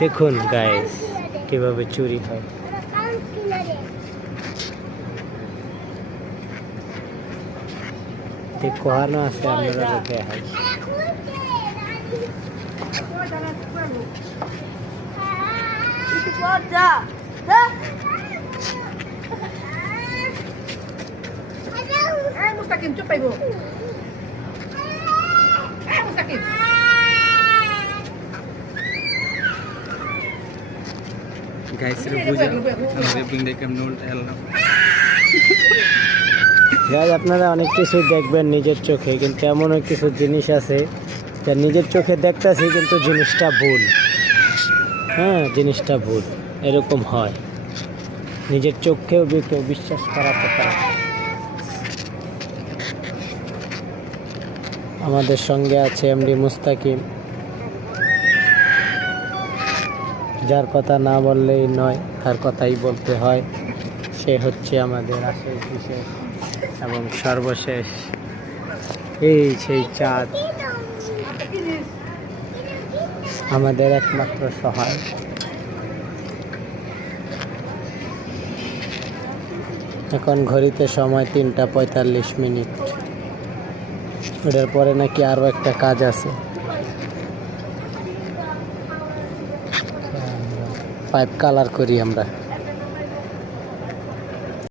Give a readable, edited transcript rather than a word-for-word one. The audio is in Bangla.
দেখুন গাইস কিভাবে চুরি হয়। কোহানো আছে আপনারা দেখাই। Mustaqim, coba ibu. Mustaqim. Guys, Rubuja, ripping কেমন উল্টা এলাম। গাইস আপনারা অনেক কিছু দেখবেন নিজের চোখে, কিন্তু এমনও কিছু জিনিস আছে যা নিজের চোখে দেখতেছি কিন্তু জিনিসটা ভুল। হ্যাঁ, জিনিসটা ভুল, এরকম হয়। নিজের চোখেও কেউ বিশ্বাস করাতে পারে। আমাদের সঙ্গে আছে এমডি মুস্তাকিম, যার কথা না বললেই নয়, তার কথাই বলতে হয়। সে হচ্ছে আমাদের আশেষ বিশেষ এবং সর্বশেষ এই সেই চাঁদ, আমাদের একমাত্র সহায়। এখন ঘড়িতে সময় 3:45। ওটার পরে নাকি আরও একটা কাজ আছে। পাইপ কালার করি আমরা।